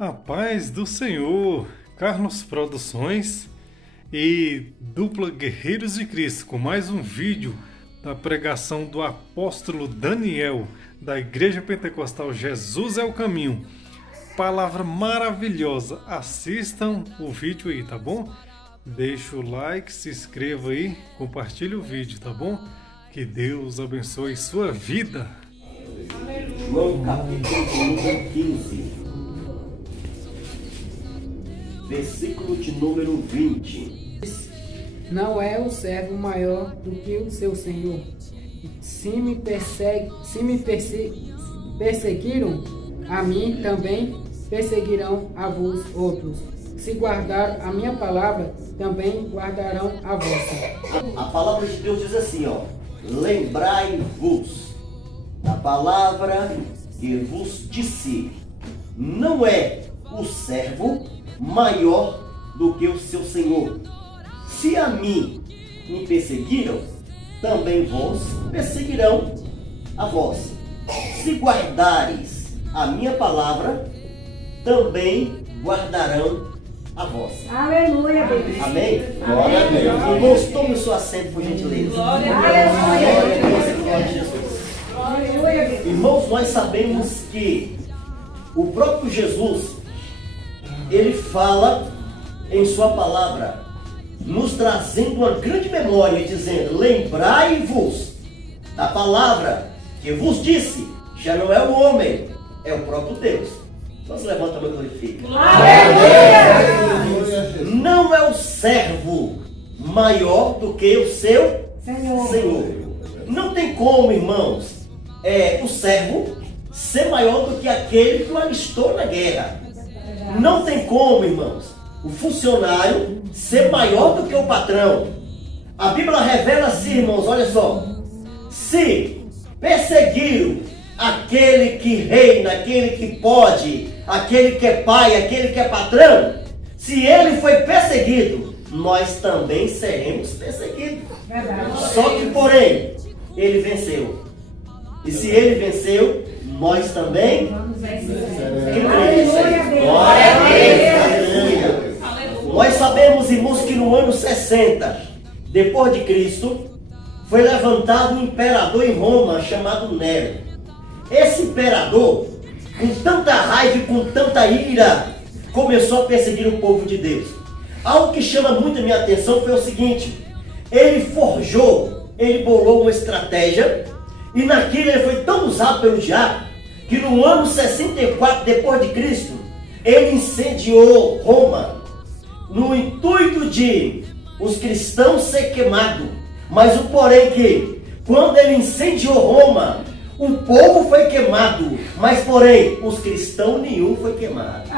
A paz do Senhor, Carlos Produções e Dupla Guerreiros de Cristo, com mais um vídeo da pregação do apóstolo Daniel, da Igreja Pentecostal Jesus é o Caminho. Palavra maravilhosa, assistam o vídeo aí, tá bom? Deixa o like, se inscreva aí, compartilhe o vídeo, tá bom? Que Deus abençoe sua vida. João capítulo 15. Versículo de número 20. Não é o servo maior do que o seu senhor. Se me perseguiram, a mim também perseguirão a vós outros. Se guardar a minha palavra, também guardarão a vossa. A palavra de Deus diz assim, ó: lembrai-vos da palavra que vos disse. Não é o servo maior do que o seu senhor. Se a mim me perseguiram, também vos perseguirão a vós. Se guardares a minha palavra, também guardarão a vossa. Aleluia, Deus. Amém? Glória a Deus. Irmãos, tome o seu assento, por gentileza. Glória a Deus. Glória a Jesus. Aleluia, Deus. Irmãos, nós sabemos que o próprio Jesus, ele fala em sua palavra, nos trazendo uma grande memória, dizendo: lembrai-vos da palavra que vos disse. Já não é o homem, é o próprio Deus. Então se levanta a mão e glorifica. Não é o servo maior do que o seu Senhor. Não tem como, irmãos, o servo ser maior do que aquele que o alistou na guerra. Não tem como, irmãos, o funcionário ser maior do que o patrão. A Bíblia revela assim, irmãos, olha só: se perseguiram aquele que reina, aquele que pode, aquele que é pai, aquele que é patrão, se ele foi perseguido, nós também seremos perseguidos. Só que, porém, ele venceu. E se ele venceu, nós também venceremos. Glória a Deus. Aleluia. Nós sabemos, irmãos, que no ano 60 depois de Cristo foi levantado um imperador em Roma chamado Nero. Esse imperador, com tanta raiva e com tanta ira, começou a perseguir o povo de Deus. Algo que chama muito a minha atenção foi o seguinte: ele bolou uma estratégia, e naquilo ele foi tão usado pelo diabo, que no ano 64 depois de Cristo, ele incendiou Roma, no intuito de os cristãos ser queimados. Mas o porém que, quando ele incendiou Roma, o povo foi queimado, mas porém, os cristãos nenhum foi queimado.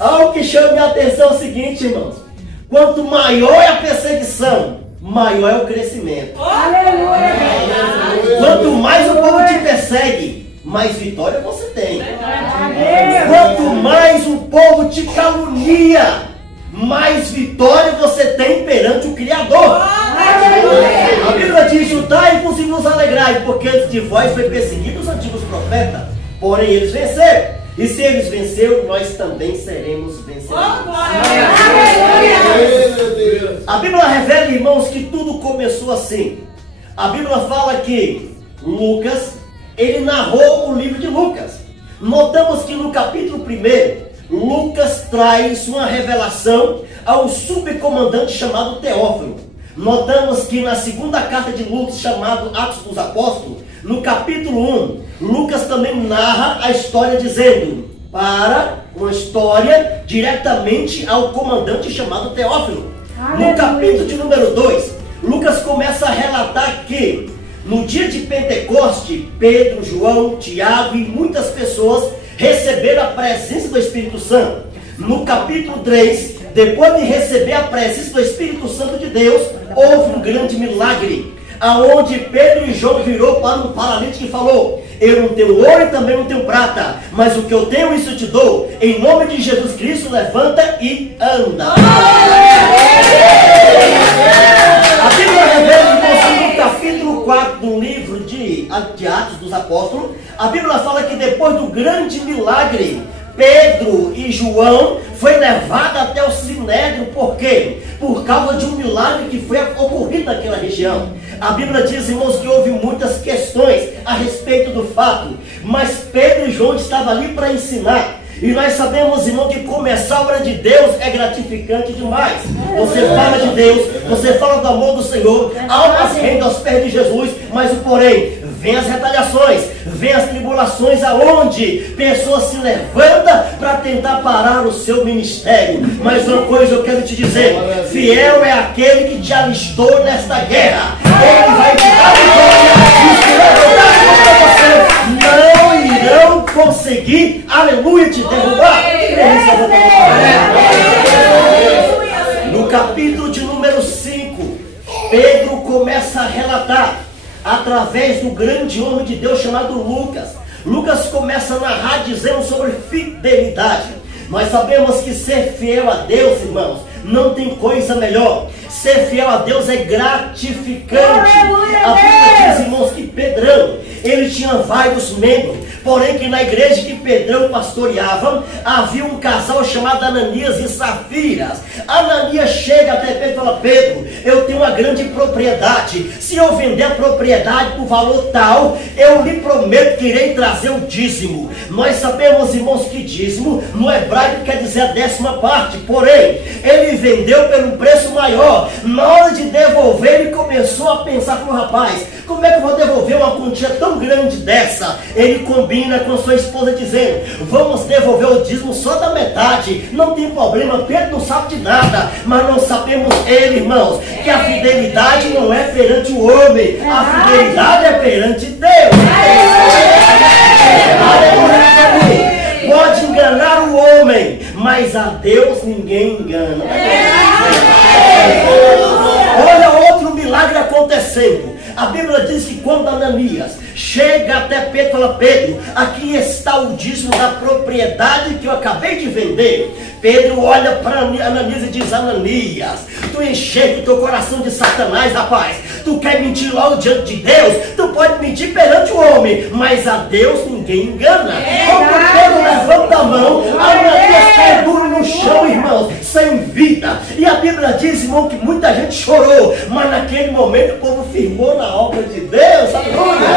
Algo que chama minha atenção é o seguinte, irmãos: quanto maior é a perseguição, maior é o crescimento. Quanto mais o povo te persegue, mais vitória você tem. Quanto mais o povo te calunia, mais vitória você tem perante o Criador. A Bíblia diz: juntai-vos e vos alegrai, porque antes de vós foi perseguido os antigos profetas, porém eles venceram. E se eles venceram, nós também seremos vencedores. A Bíblia revela, irmãos, que tudo começou assim. A Bíblia fala que Lucas, ele narrou o livro de Lucas. Notamos que no capítulo 1, Lucas traz uma revelação ao subcomandante chamado Teófilo. Notamos que na segunda carta de Lucas, chamado Atos dos Apóstolos, no capítulo 1, Lucas também narra a história dizendo para uma história diretamente ao comandante chamado Teófilo. No capítulo de número 2, Lucas começa a relatar que no dia de Pentecoste, Pedro, João, Tiago e muitas pessoas receberam a presença do Espírito Santo. No capítulo 3, depois de receber a presença do Espírito Santo de Deus, houve um grande milagre, aonde Pedro e João virou para um paralítico e falou: eu não tenho ouro e também não tenho prata, mas o que eu tenho isso eu te dou. Em nome de Jesus Cristo, levanta e anda. A Bíblia revela no capítulo 4 do livro de de Atos dos Apóstolos, a Bíblia fala que depois do grande milagre, Pedro e João foi levado até o Sinédrio. Por quê? Por causa de um milagre que foi ocorrido naquela região. A Bíblia diz, irmãos, que houve muitas questões a respeito do fato, mas Pedro e João estavam ali para ensinar. E nós sabemos, irmão, que começar a obra de Deus é gratificante demais. Você fala de Deus, você fala do amor do Senhor, almas rendem aos pés de Jesus, mas o porém, vem as retaliações, vem as tribulações, aonde pessoas se levantam para tentar parar o seu ministério. Mas uma coisa eu quero te dizer, fiel é aquele que te alistou nesta guerra. Ele vai te dar vitória, e se levantar contra você, não irão conseguir, aleluia, te derrubar. No capítulo de número 5, Pedro começa a relatar através do grande homem de Deus chamado Lucas. Lucas começa a narrar dizendo sobre fidelidade. Nós sabemos que ser fiel a Deus, irmãos, não tem coisa melhor. Ser fiel a Deus é gratificante. A Bíblia diz, irmãos, que Pedrão, ele tinha vários membros, porém que na igreja que Pedrão pastoreava, havia um casal chamado Ananias e Safiras. Ananias chega até Pedro e fala: Pedro, eu tenho uma grande propriedade, se eu vender a propriedade por valor tal, eu lhe prometo que irei trazer o dízimo. Nós sabemos, irmãos, que dízimo no hebraico quer dizer a 10ª parte, porém, ele vendeu pelo preço maior. Na hora de devolver, ele começou a pensar com o rapaz: como é que eu vou devolver uma quantia tão grande dessa? Ele combina com sua esposa dizendo: vamos devolver o dízimo só da metade, não tem problema. Pedro não sabe de nada, mas não sabemos ele, irmãos, que a fidelidade não é perante o homem, a fidelidade é perante Deus. Pode enganar o homem, mas a Deus ninguém engana. Olha outro milagre acontecendo. A Bíblia diz que quando Ananias chega até Pedro e fala: Pedro, aqui está o dízimo da propriedade que eu acabei de vender. Pedro olha para Ananias e diz: Ananias, tu encheu o teu coração de Satanás, rapaz. Tu quer mentir logo diante de Deus? Tu pode mentir perante o homem, mas a Deus ninguém engana. Quando Pedro levanta a mão, Ananias cai duro no chão, irmãos, sem vida. E a Bíblia diz, irmão, que muita gente chorou, mas naquele momento o povo firmou na obra de Deus. Aleluia!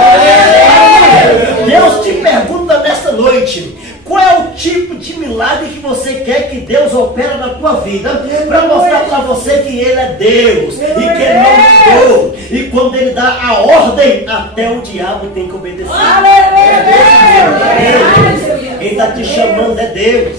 Deus te pergunta nesta noite: qual é o tipo de milagre que você quer que Deus opera na tua vida, para mostrar para você que Ele é Deus e que Ele não mudou, e quando Ele dá a ordem, até o diabo tem que obedecer. Quem está te chamando é Deus.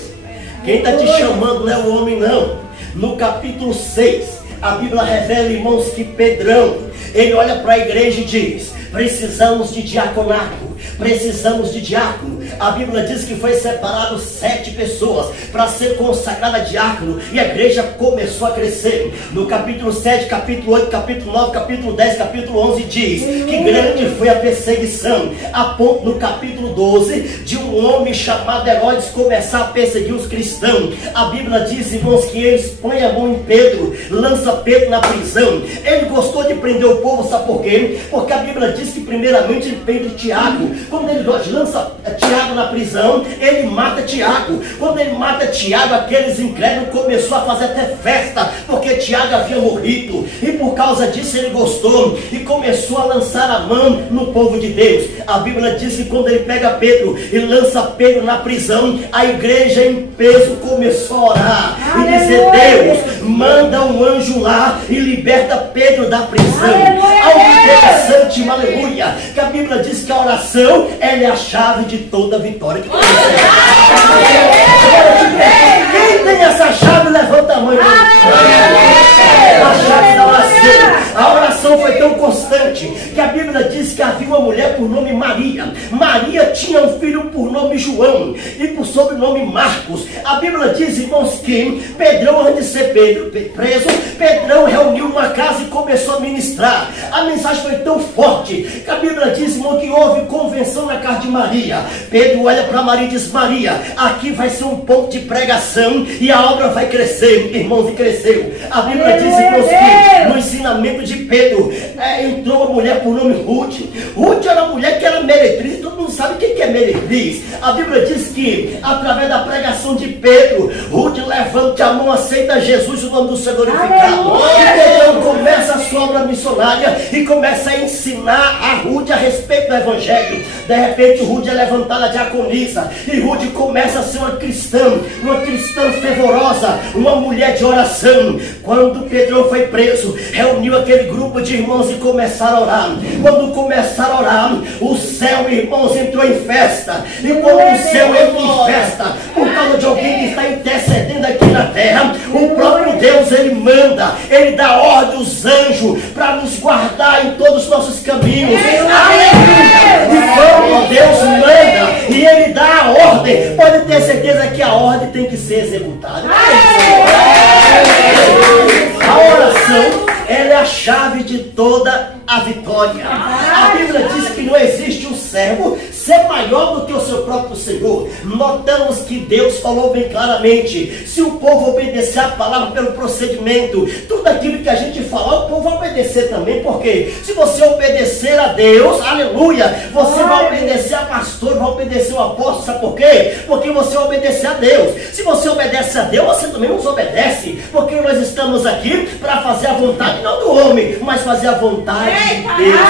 Quem está te chamando não é o homem, não. No capítulo 6, a Bíblia revela, irmãos, que Pedrão, ele olha para a igreja e diz: precisamos de diaconato, precisamos de diácono. A Bíblia diz que foi separado 7 pessoas para ser consagrada diácono, e a igreja começou a crescer. No capítulo 7, capítulo 8, capítulo 9, capítulo 10, capítulo 11 diz que grande foi a perseguição, a ponto no capítulo 12 de um homem chamado Herodes começar a perseguir os cristãos. A Bíblia diz, irmãos, que eles põem a mão em Pedro, lança Pedro na prisão. Ele gostou de prender o povo, sabe por quê? Porque a Bíblia diz que primeiramente ele prende Tiago. Quando ele lança Tiago na prisão, ele mata Tiago. Quando ele mata Tiago, aqueles incrédulos começaram a fazer até festa, porque Tiago havia morrido, e por causa disso ele gostou e começou a lançar a mão no povo de Deus. A Bíblia diz que quando ele pega Pedro e lança Pedro na prisão, a igreja em peso começou a orar e dizer: Deus, manda um anjo lá e liberta Pedro da prisão. Algo interessante, aleluia, que a Bíblia diz que a oração, ela é a chave de toda vitória que tem. Quem tem essa chave, levanta a mão. A chave da oração. A oração foi tão constante que a Bíblia diz que havia uma mulher por nome Maria. Maria tinha um filho por nome sobrenome João e por sobrenome Marcos. A Bíblia diz, irmãos, que Pedrão, antes de ser preso, Pedrão reuniu uma casa e começou a ministrar. A mensagem foi tão forte que a Bíblia diz, irmão, que houve convenção na casa de Maria. Pedro olha para Maria e diz, Maria, aqui vai ser um ponto de pregação e a obra vai crescer, irmãos, e cresceu. A Bíblia diz, irmãos, que no ensinamento de Pedro entrou uma mulher por nome Ruth. Ruth era uma mulher que era meretriz. Todo mundo sabe o que é meretriz. A Bíblia diz que através da pregação de Pedro, Ruth levanta a mão, aceita Jesus, o nome do Senhor glorificado. E Pedro começa a sua obra missionária e começa a ensinar a Ruth a respeito do Evangelho. De repente Ruth é levantada diaconisa e Ruth começa a ser uma cristã fervorosa, uma mulher de oração. Quando Pedro foi preso, reuniu aquele grupo de irmãos e começaram a orar. Quando começaram a orar, o céu, irmãos, entrou em festa. E quando o céu entra em festa, por causa de alguém que está intercedendo aqui na terra, o próprio Deus, ele manda, ele dá ordem aos anjos para nos guardar em todos os nossos caminhos. Aleluia! E quando Deus manda e ele dá a ordem, pode ter certeza que a ordem tem que ser executada. A oração, ela é a chave de toda a vitória. A Bíblia diz que não existe um servo ser maior do que o seu próprio Senhor. Notamos que Deus falou bem claramente: se o povo obedecer a palavra pelo procedimento, tudo aquilo que a gente falar, o povo vai obedecer também. Porque se você obedecer a Deus, aleluia, você vai obedecer a pastor, vai obedecer o apóstolo. Sabe por quê? Porque você vai obedecer a Deus. Se você obedece a Deus, você também nos obedece, porque nós estamos aqui para fazer a vontade não do homem, mas fazer a vontade de Deus.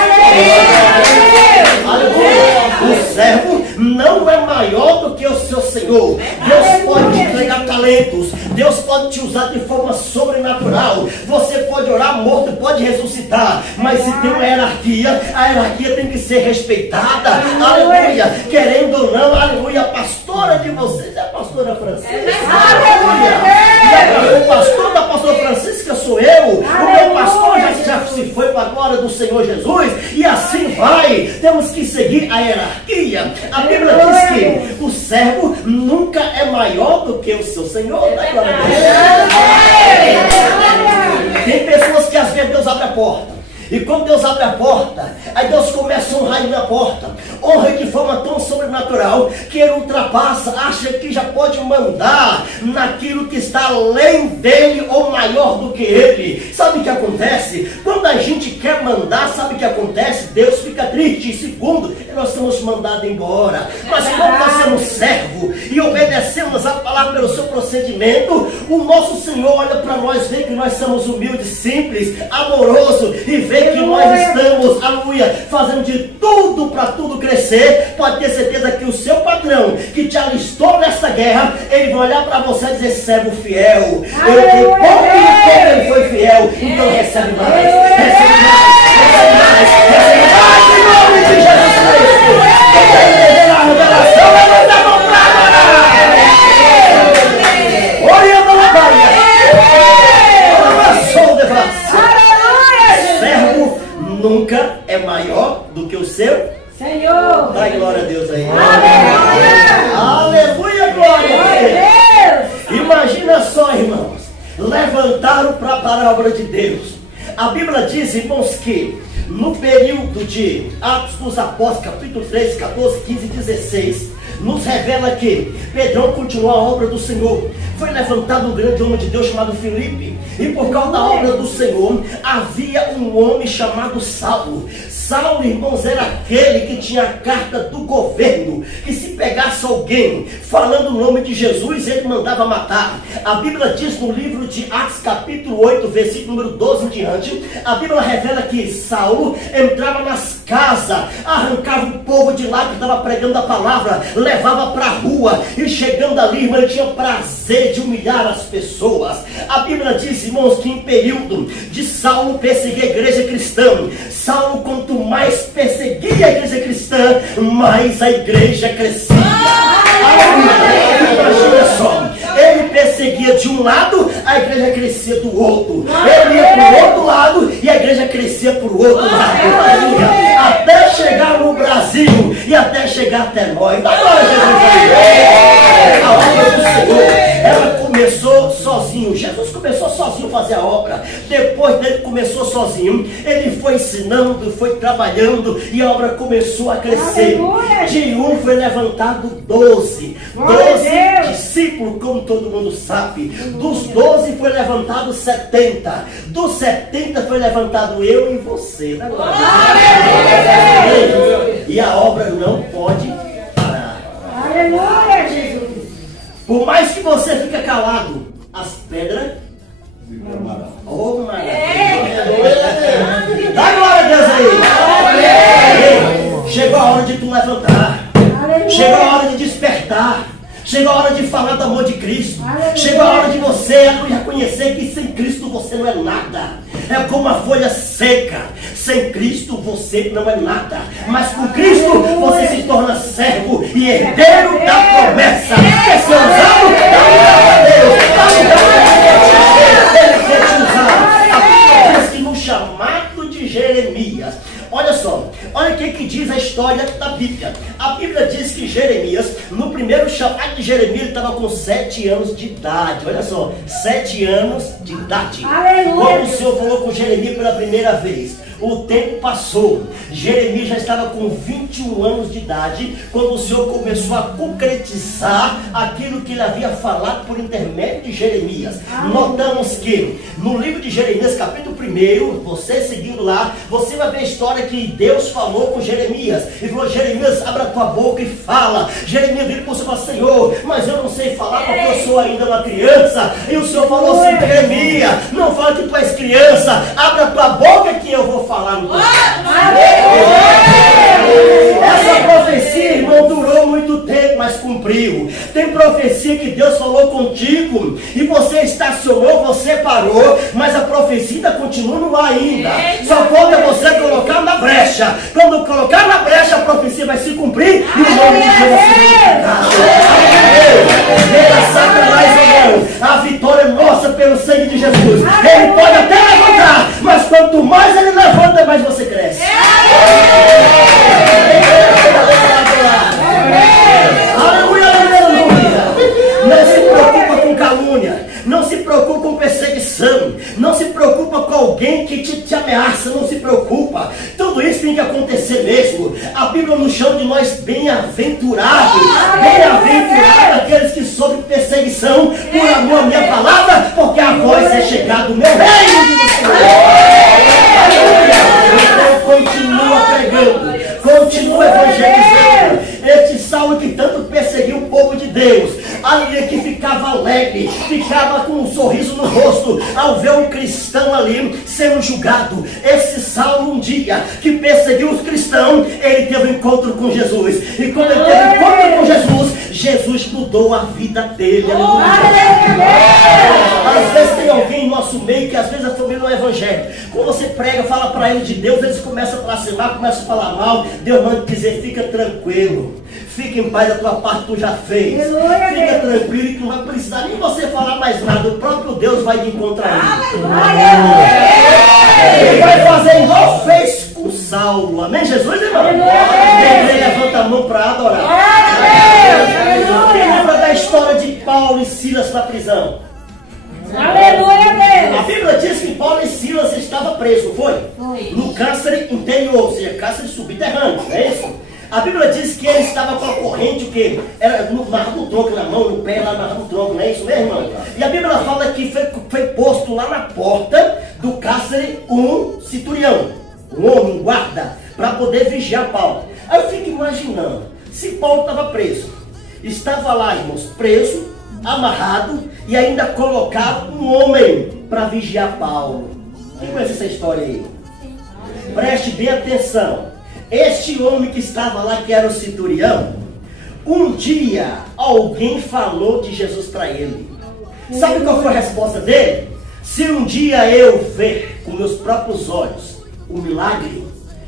Aleluia. O servo não é maior do que o seu Senhor. Deus pode te entregar talentos, Deus pode te usar de forma sobrenatural. Você pode orar morto, pode ressuscitar, mas se tem uma hierarquia, a hierarquia tem que ser respeitada. Aleluia. Querendo ou não, aleluia, a pastora de vocês é a pastora Francisca. Aleluia. O pastor da pastora Francisca sou eu. O meu pastor já se foi para a glória do Senhor Jesus. E assim vai. Temos que seguir a hierarquia. A Bíblia diz que o servo nunca é maior do que o seu Senhor. Tem pessoas que às vezes Deus abre a porta. E quando Deus abre a porta, aí Deus começa a honrar ele na porta. Honra de forma tão sobrenatural que ele ultrapassa, acha que já pode mandar naquilo que está além dele ou maior do que ele. Sabe o que acontece? Quando a gente quer mandar, sabe o que acontece? Deus fica triste. E segundo, nós somos mandados embora. Mas quando nós somos servo e obedecemos a palavra pelo seu procedimento, o nosso Senhor olha para nós, vê que nós somos humildes, simples, amoroso, e vê que nós estamos, aleluia, fazendo de tudo para tudo crescer. Pode ter certeza que o seu patrão que te alistou nessa guerra, ele vai olhar para você e dizer: servo fiel, eu tenho pouco e pouco ele foi fiel, então recebe mais, recebe mais, recebe mais, recebe mais, em nome de Jesus Cristo. Quem está entendendo a revelação, levanta a mão para adorar. Orienta na Bahia. Sou devassa. Servo nunca é maior do que o seu Senhor. Dá glória a Deus aí. Aleluia. Aleluia, glória a Deus. Imagina só, irmãos, levantaram para a palavra de Deus. A Bíblia diz, irmãos, que no período de Atos dos Apóstolos, capítulo 3, 14, 15 e 16, nos revela que Pedrão continuou a obra do Senhor. Foi levantado um grande homem de Deus chamado Filipe. E por causa da obra do Senhor, havia um homem chamado Saulo. Saulo, irmãos, era aquele que tinha a carta do governo, que se pegasse alguém falando o nome de Jesus, ele mandava matar. A Bíblia diz no livro de Atos capítulo 8, versículo número 12 em diante, a Bíblia revela que Saulo entrava nas casas, arrancava o povo de lá que estava pregando a palavra, levava para a rua, e chegando ali, irmão, ele tinha prazer de humilhar as pessoas. A Bíblia diz, irmãos, que em período de Saulo perseguir a igreja cristã, Saulo, quanto mais perseguia a igreja cristã, mais a igreja crescia. Imagina só, ele perseguia de um lado, a igreja crescia do outro. Ele ia para o outro lado e a igreja crescia para o outro lado. Até chegar no Brasil e até chegar até nós. Dá glória a Jesus. A obra do Senhor, ela começou sozinho. Jesus começou sozinho a fazer a obra. Depois dele começou sozinho. Ele foi ensinando, foi trabalhando e a obra começou a crescer. De um foi levantado 12 discípulos, como todo mundo sabe. Dos 12 foi levantado 70. Dos 70 foi levantado eu e você. E a obra não pode parar. Aleluia, Jesus. Por mais que você fique calado, as pedras. Oh, maravilha. Dá glória a Deus aí. Chegou a hora de tu levantar. Chegou a hora de despertar. Chegou a hora de falar do amor de Cristo. Chegou a hora de você reconhecer que sem Cristo você não é nada. É como uma folha seca. Sem Cristo você não é nada. Mas com Cristo você se torna servo e herdeiro da promessa. Precisamos dar a Deus. Ele quer te usar. A Bíblia diz que no chamado de Jeremias, olha só, olha o que diz a história da Bíblia. A Bíblia diz que Jeremias, no primeiro chamado de Jeremias, ele estava com 7 anos de idade. Olha só, 7 anos de idade. Quando o Senhor falou com Jeremias pela primeira vez, o tempo passou. Jeremias já estava com 21 anos de idade, quando o Senhor começou a concretizar aquilo que ele havia falado por intermédio de Jeremias. Notamos que no livro de Jeremias, capítulo 1, você seguindo lá, você vai ver a história que Deus falou com Jeremias. E falou: Jeremias, abra a tua boca e fala. Jeremias veio para o Senhor e falou: Senhor, mas eu não sei falar porque eu sou ainda uma criança. E o Senhor falou assim: Jeremias, não fala que tu és criança, abra a tua boca que eu vou falar no teu. Essa profecia, irmão, durou muito tempo, mas cumpriu. Tem profecia que Deus falou contigo e você estacionou, você parou, mas a profecia ainda continua no ar ainda. Só falta você colocar na brecha. Quando colocar na brecha, a profecia vai se cumprir e o nome de Deus vai se glorificar. Satanás ou não, a vitória é nossa pelo sangue de Jesus. Ele pode até levantar, mas quanto mais ele levanta, mais você cresce. Aleluia, aleluia. Não se preocupa com calúnia, não se preocupa com perseguição, não se preocupa com alguém que te ameaça, não se preocupa. Tudo isso tem que acontecer mesmo. A Bíblia nos chama de nós bem-aventurados. Bem-aventurados aqueles que sofrem perseguição por amor à minha palavra, porque a voz é chegada do meu reino. Então continua pregando, continua evangelizando. Este Saulo que tanto perseguiu o povo de Deus, ali que ficava alegre, ficava com um sorriso no rosto ao ver um cristão ali sendo julgado. Esse Saulo, um dia que perseguiu os cristãos, ele teve um encontro com Jesus. E quando ele teve um encontro com Jesus, Jesus mudou a vida dele. Às vezes tem alguém em nosso meio que às vezes a família não é evangélica. Quando você prega, fala para ele de Deus, eles começam a blasfemar, começam a falar mal. Deus manda dizer: fica tranquilo, fica em paz, a tua parte tu já fez. Fica tranquilo que não vai precisar nem você falar mais nada. O próprio Deus vai te encontrar ele vai fazer igual fez com Saulo. Amém, Jesus, irmão? Ele levanta a mão para adorar. Lembra da história de Paulo e Silas na prisão? Aleluia, Deus. A Bíblia diz que Paulo e Silas estavam presos, foi? No cárcere interior, ou seja, cárcere subterrâneo, não é isso? A Bíblia diz que ele estava com a corrente, o que? Era amarrado no tronco, na mão, no pé, lá amarrado no tronco, não é isso mesmo, irmão? E a Bíblia fala que foi posto lá na porta do cárcere um centurião, um homem, um guarda, para poder vigiar Paulo. Aí eu fico imaginando, se Paulo estava preso, estava lá, irmãos, preso, amarrado, e ainda colocava um homem para vigiar Paulo. Quem conhece essa história aí? Preste bem atenção. Este homem que estava lá, que era o centurião, um dia alguém falou de Jesus para ele. Sabe qual foi a resposta dele? Se um dia eu ver com meus próprios olhos o milagre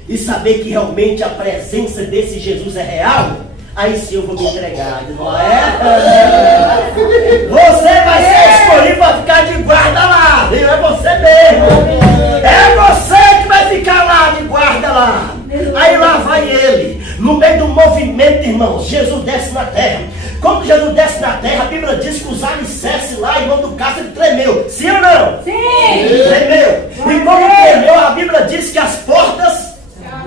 e saber que realmente a presença desse Jesus é real, aí sim eu vou me entregar. Não é? Você vai ser escolhido para ficar de guarda lá, viu? É você mesmo. É você que vai ficar lá de guarda lá. Aí lá vai ele, no meio do movimento, irmãos. Jesus desce na terra. Quando Jesus desce na terra, a Bíblia diz que os alicerces lá, irmão do castro, ele tremeu. Sim ou não? Sim. Tremeu. E quando tremeu, a Bíblia diz que as portas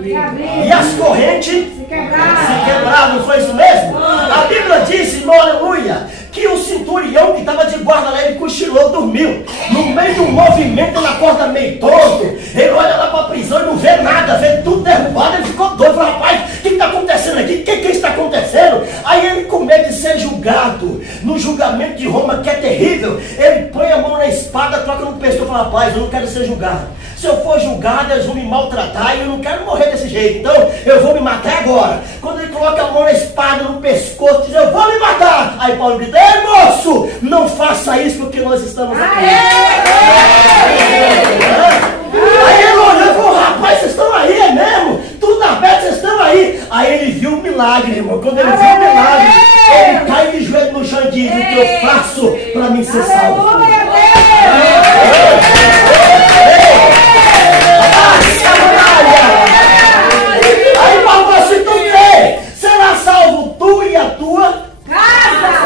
e as correntes se quebraram, não foi isso mesmo? A Bíblia diz, irmão, aleluia, que o centurião que estava de guarda lá, ele cochilou, dormiu. No meio do movimento, ele acorda meio tonto. Ele olha lá para a prisão e não vê nada, vê tudo derrubado. Ele ficou doido, falou, rapaz, o que está acontecendo aqui? O que está acontecendo? Aí ele, com medo de ser julgado, no julgamento de Roma, que é terrível, ele põe a mão na espada, troca no pescoço e fala, rapaz, eu não quero ser julgado. Se eu for julgado, eles vão me maltratar e eu não quero morrer desse jeito. Então, eu vou me matar agora. Quando ele coloca a mão na espada, no pescoço, diz, eu vou me matar. Aí Paulo grita, ei moço, não faça isso porque nós estamos aqui. Aí ele olhou e falou, rapaz, vocês estão aí, é mesmo? Tudo aberto, vocês estão aí. Aí ele viu o milagre, irmão. Quando ele viu o milagre, ele cai de joelho no chão e diz, o que eu faço para mim ser salvo? Aí papai, se tu crê, será salvo tu e a tua Casa.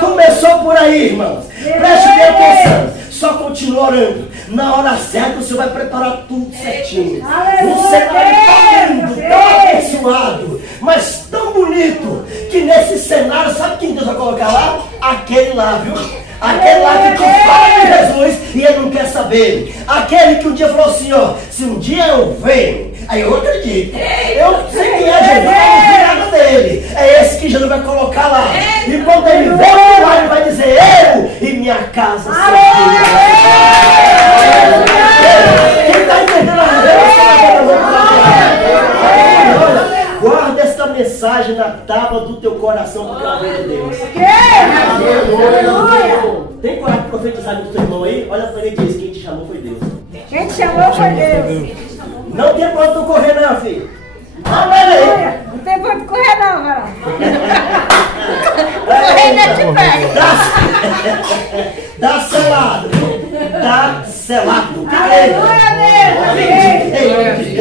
Começou por aí, irmão. Preste bem atenção. Só continua orando. Na hora certa, o Senhor vai preparar tudo certinho. Um cenário tão lindo, tão abençoado, mas tão bonito, que nesse cenário, sabe quem Deus vai colocar lá? Aquele lá, viu? Aquele lá que tu fala de Jesus e ele não quer saber. Aquele que um dia falou assim, ó, se um dia eu venho, aí eu acredito. Eu sei quem é Jesus, mas não sei nada dele. É esse que Jesus vai colocar lá. E quando ele vem lá, ele vai dizer, eu e minha casa servirão. Quem está entendendo a revelação? Guarda esta mensagem na tábua do teu coração, porque ela vem de Deus. Tem coragem de profetizar no teu irmão aí? Olha para ele e diz, quem te chamou foi Deus. Quem te chamou foi Deus. Não tem pra onde tu correr não, filho. Amém. Não tem pra onde correr não, varão. Correr ainda te pega. Dá selado. Dá selado. Aleluia, Deus.